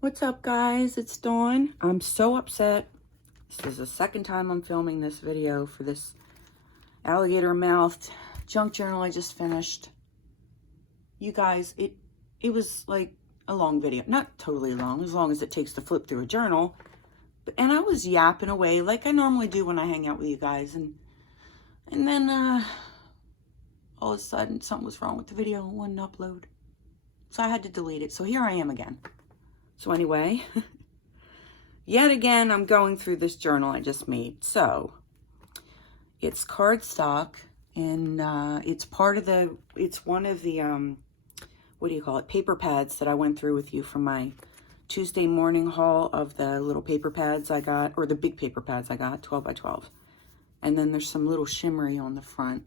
What's up, guys? It's Dawn. I'm so upset. This is the second time I'm filming this video for this alligator-mouthed junk journal I just finished. You guys, it was like a long video. Not totally long, as long as it takes to flip through a journal. And I was yapping away like I normally do when I hang out with you guys. And then all of a sudden something was wrong with the video and wouldn't upload. So I had to delete it. So here I am again. So anyway, yet again, I'm going through this journal I just made. So it's cardstock, and it's one of the, what do you call it, paper pads that I went through with you from my Tuesday morning haul of the little paper pads I got, or the big paper pads I got, 12 by 12. And then there's some little shimmery on the front,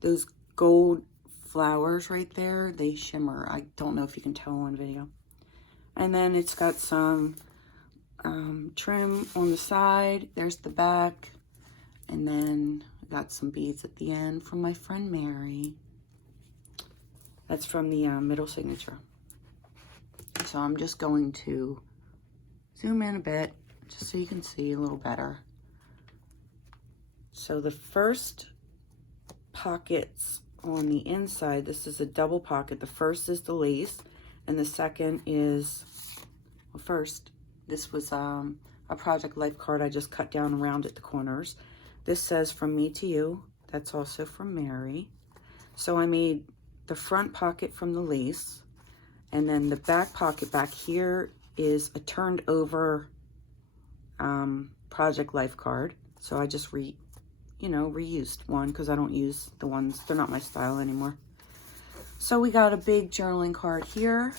those gold flowers right there, they shimmer. I don't know if you can tell on video. And then it's got some trim on the side. There's the back. And then I got some beads at the end from my friend Mary. That's from the middle signature. So I'm just going to zoom in a bit just so you can see a little better. So the first pockets on the inside, this is a double pocket. The first is the lace. And the second is, well, first, this was a Project Life card I just cut down and rounded the corners. This says, "From me to you." That's also from Mary. So I made the front pocket from the lace. And then the back pocket back here is a turned over Project Life card. So I just reused one because I don't use the ones, they're not my style anymore. So we got a big journaling card here,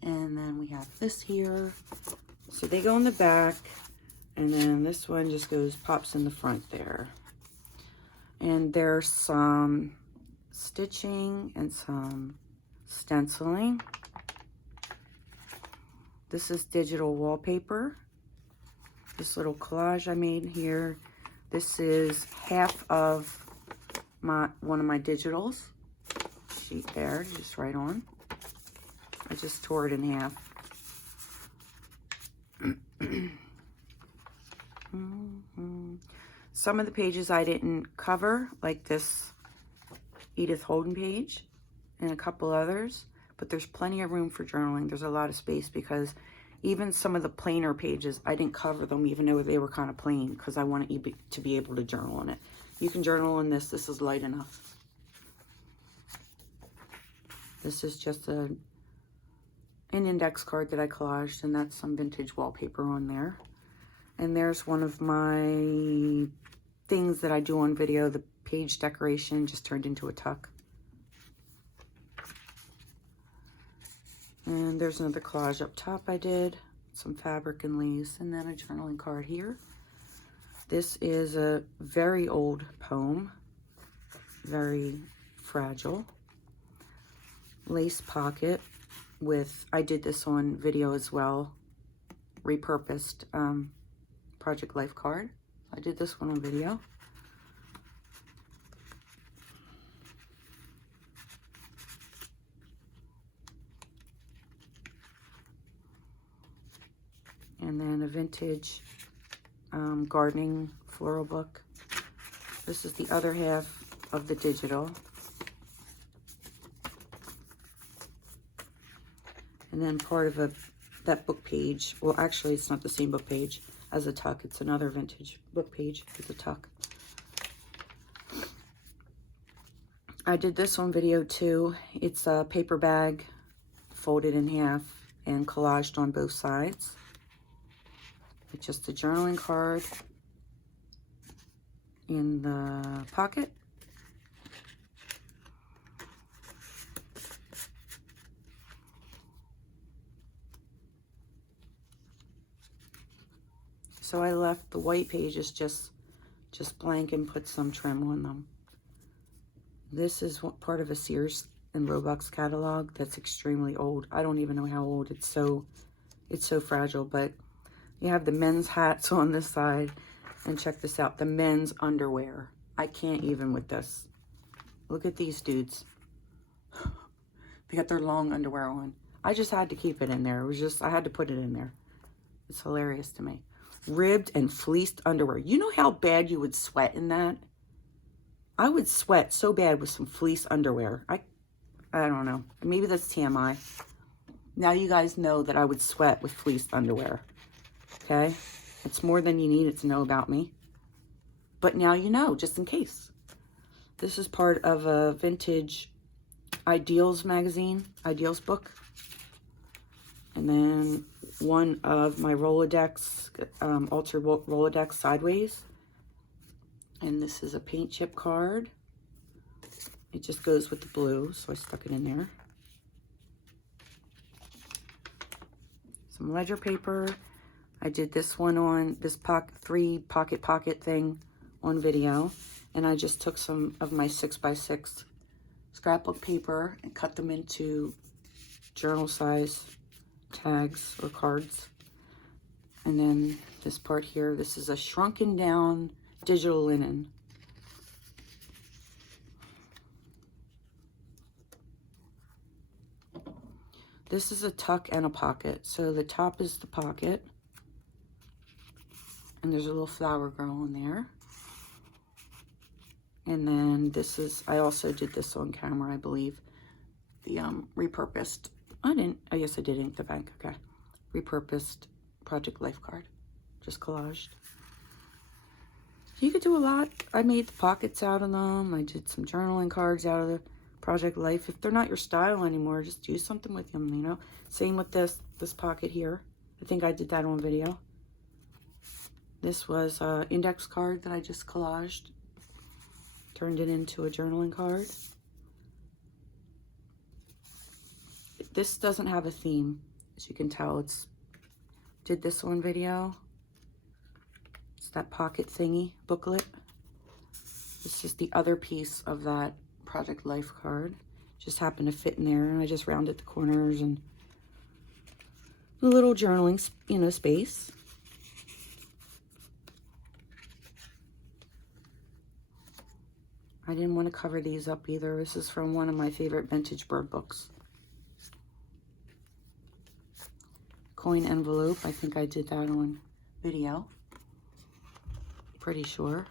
and then we have this here. So they go in the back, and then this one just pops in the front there. And there's some stitching and some stenciling. This is digital wallpaper. This little collage I made here. This is half of one of my digitals. Sheet there, just right on. I just tore it in half. Some of the pages I didn't cover, like this Edith Holden page and a couple others, but there's plenty of room for journaling. There's a lot of space because even some of the plainer pages, I didn't cover them even though they were kind of plain because I wanted you to be able to journal on it. You can journal on this. This is light enough. This is just an index card that I collaged, and that's some vintage wallpaper on there. And there's one of my things that I do on video, the page decoration just turned into a tuck. And there's another collage up top I did, some fabric and lace, and then a journaling card here. This is a very old poem, very fragile. Lace pocket with, I did this on video as well, repurposed Project Life card. I did this one on video. And then a vintage gardening floral book. This is the other half of the digital. And then part of that book page, well, actually, it's not the same book page as a tuck. It's another vintage book page with a tuck. I did this on video too. It's a paper bag folded in half and collaged on both sides. It's just a journaling card in the pocket. So I left the white pages just blank and put some trim on them. This is part of a Sears and Roebuck catalog that's extremely old. I don't even know how old. It's so fragile, but you have the men's hats on this side. And check this out, the men's underwear. I can't even with this. Look at these dudes. They got their long underwear on. I just had to keep it in there. It was just, I had to put it in there. It's hilarious to me. Ribbed and fleeced underwear. You know how bad you would sweat in that? I would sweat so bad with some fleece underwear. I don't know. Maybe that's TMI. Now you guys know that I would sweat with fleece underwear. Okay? It's more than you needed to know about me. But now you know, just in case. This is part of a vintage Ideals magazine, Ideals book. And then one of my Rolodex, altered Rolodex Sideways. And this is a paint chip card. It just goes with the blue, so I stuck it in there. Some ledger paper. I did this one on this three pocket thing on video. And I just took some of my 6x6 scrapbook paper and cut them into journal size tags or cards. And then this part here, this is a shrunken down digital linen. This is a tuck and a pocket. So the top is the pocket. And there's a little flower girl in there. And then this is, I also did this on camera, I believe. The repurposed, I guess I did ink the bank, okay. Repurposed Project Life card, just collaged. You could do a lot. I made the pockets out of them. I did some journaling cards out of the Project Life. If they're not your style anymore, just do something with them, you know. Same with this pocket here. I think I did that on video. This was an index card that I just collaged. Turned it into a journaling card. This doesn't have a theme, as you can tell. Did this on video. It's that pocket thingy booklet. This is the other piece of that Project Life card. Just happened to fit in there, and I just rounded the corners and a little journaling, you know, space. I didn't want to cover these up either. This is from one of my favorite vintage bird books. Coin envelope. I think I did that on video. Pretty sure.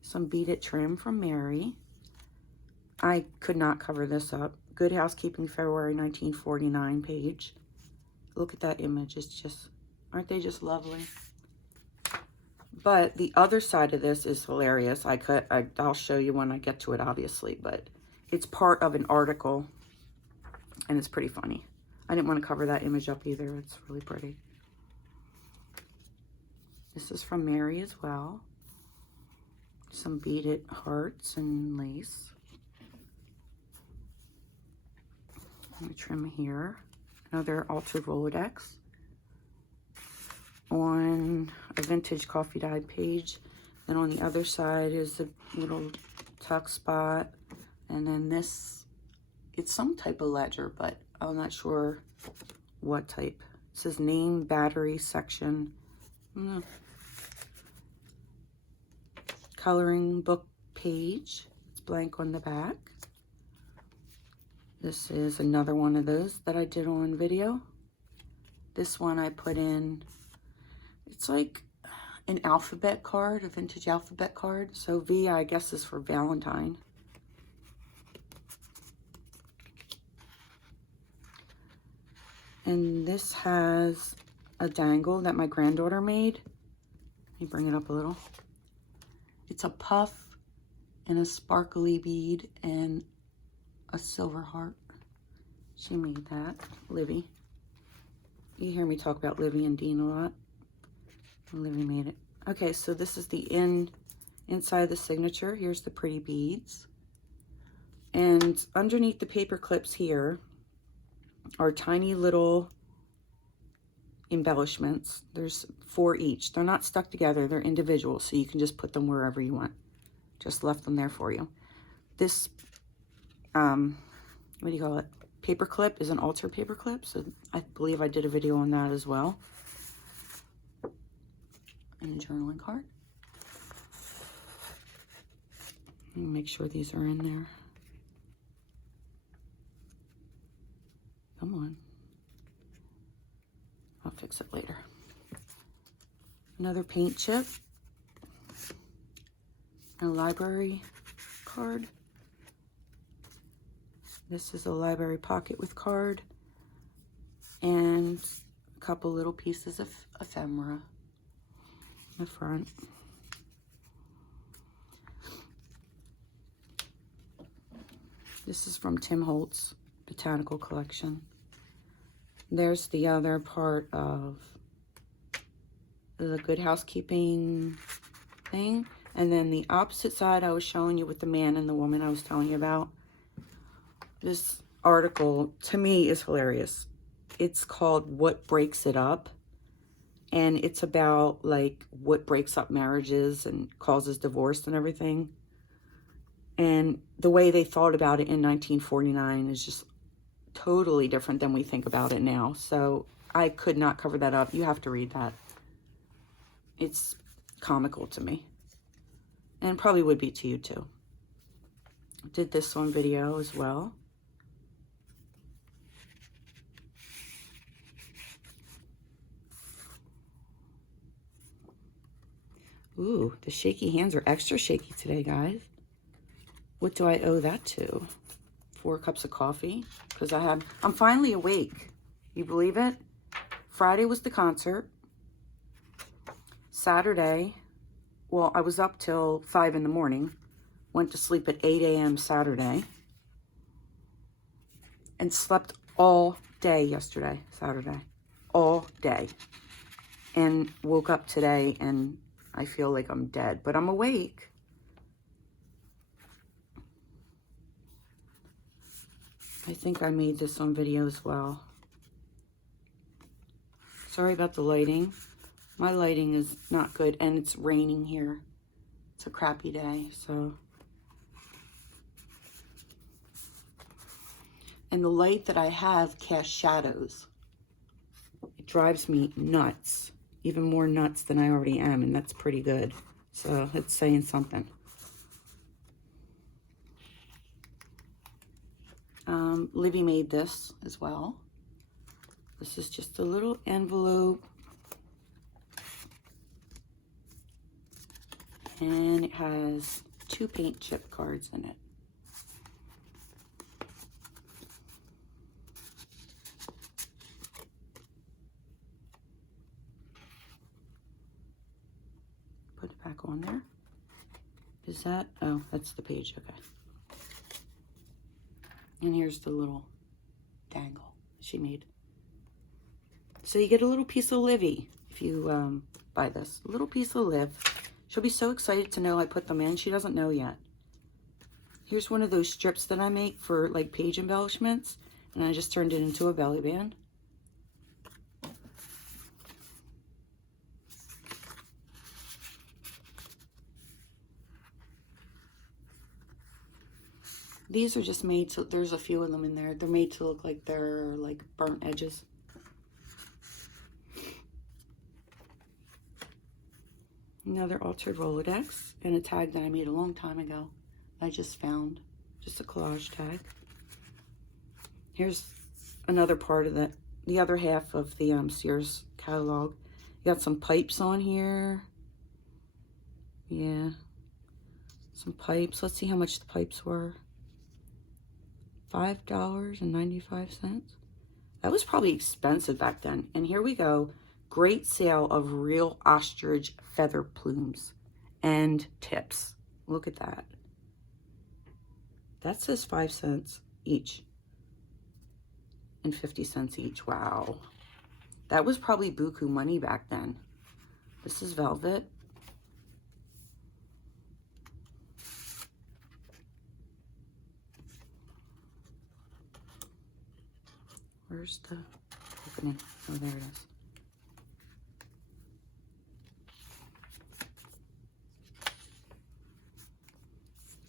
Some bead it trim from Mary. I could not cover this up. Good Housekeeping, February 1949 page. Look at that image. It's just, aren't they just lovely? But the other side of this is hilarious. I'll show you when I get to it, obviously, but it's part of an article, and it's pretty funny. I didn't want to cover that image up either. It's really pretty. This is from Mary as well. Some beaded hearts and lace. I'm going to trim here. Another altered Rolodex. On a vintage coffee dyed page. Then on the other side is a little tuck spot. And then this, it's some type of ledger, but I'm not sure what type. It says name, battery, section. Coloring book page. It's blank on the back. This is another one of those that I did on video. This one I put in, it's like an alphabet card, a vintage alphabet card. So V, I guess, is for Valentine. And this has a dangle that my granddaughter made. Let me bring it up a little. It's a puff and a sparkly bead and a silver heart. She made that, Livy. You hear me talk about Livy and Dean a lot. Livy made it. Okay, so this is the inside the signature. Here's the pretty beads. And underneath the paper clips here are tiny little embellishments. There's 4 each. They're not stuck together. They're individual, so you can just put them wherever you want. Just left them there for you. This, what do you call it? Paper clip is an altered paper clip, so I believe I did a video on that as well. And a journaling card. Make sure these are in there. Come on. I'll fix it later. Another paint chip. A library card. This is a library pocket with card. And a couple little pieces of ephemera in the front. This is from Tim Holtz Botanical Collection. There's the other part of the Good Housekeeping thing. And then the opposite side I was showing you with the man and the woman I was telling you about. This article, to me, is hilarious. It's called What Breaks It Up. And it's about, like, what breaks up marriages and causes divorce and everything. And the way they thought about it in 1949 is just totally different than we think about it now. So I could not cover that up. You have to read that. It's comical to me. And probably would be to you too. Did this on video as well. Ooh, the shaky hands are extra shaky today, guys. What do I owe that to? 4 cups of coffee? Because I'm finally awake. You believe it? Friday was the concert. Saturday, well, I was up till 5 in the morning. Went to sleep at 8 a.m. Saturday. And slept all day yesterday, Saturday. All day. And woke up today and I feel like I'm dead. But I'm awake. I think I made this on video as well. Sorry about the lighting. My lighting is not good, and it's raining here. It's a crappy day, so. And the light that I have casts shadows. It drives me nuts. Even more nuts than I already am, and that's pretty good. So it's saying something. Libby made this as well. This is just a little envelope. And it has 2 paint chip cards in it. Put it back on there. Is that, oh, that's the page, okay. And here's the little dangle she made. So you get a little piece of Livy if you buy this. A little piece of Liv. She'll be so excited to know I put them in. She doesn't know yet. Here's one of those strips that I make for like page embellishments. And I just turned it into a belly band. These are just made to, there's a few of them in there. They're made to look like they're like burnt edges. Another altered Rolodex and a tag that I made a long time ago. I just found. Just a collage tag. Here's another part of the other half of the Sears catalog. You got some pipes on here. Yeah. Some pipes. Let's see how much the pipes were. $5.95. That was probably expensive back then. And here we go. Great sale of real ostrich feather plumes and tips. Look at that. That says 5 cents each. And 50 cents each. Wow. That was probably buku money back then. This is velvet. Where's the opening? Oh, there it is.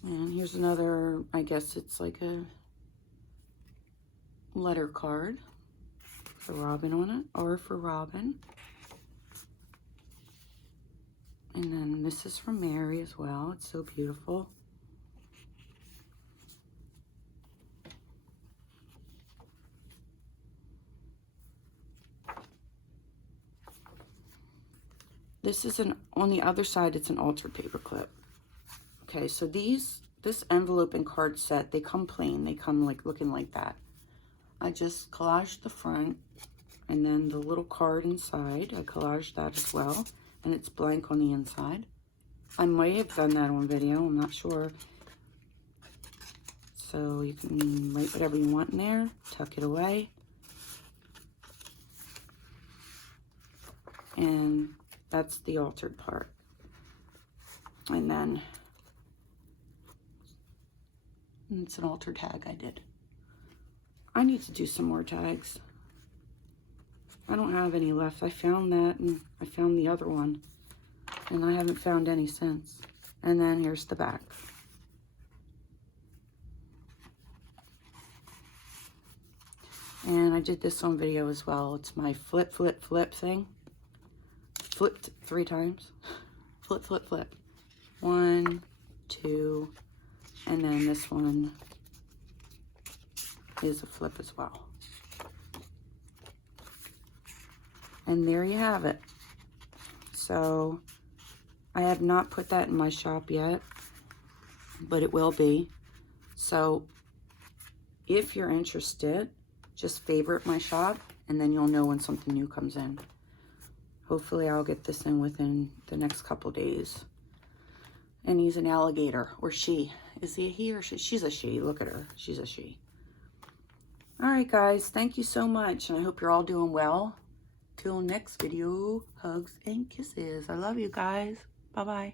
And here's another, I guess it's like a letter card for Robin on it, or for Robin. And then this is from Mary as well. It's so beautiful. This is on the other side, it's an altered paper clip. Okay, so this envelope and card set, they come plain. They come like looking like that. I just collaged the front, and then the little card inside, I collaged that as well, and it's blank on the inside. I might have done that on video, I'm not sure. So you can write whatever you want in there, tuck it away. And that's the altered part. And then it's an altered tag I did. I need to do some more tags. I don't have any left. I found that and I found the other one. And I haven't found any since. And then here's the back. And I did this on video as well. It's my flip, flip, flip thing. Flipped 3 times. Flip, flip, flip. 1, 2, and then this one is a flip as well. And there you have it. So I have not put that in my shop yet, but it will be. So if you're interested, just favorite my shop and then you'll know when something new comes in. Hopefully I'll get this in within the next couple days. And he's an alligator, or she. Is he a he or she? She's a she. Look at her. She's a she. All right, guys. Thank you so much. And I hope you're all doing well. Till next video, hugs and kisses. I love you guys. Bye-bye.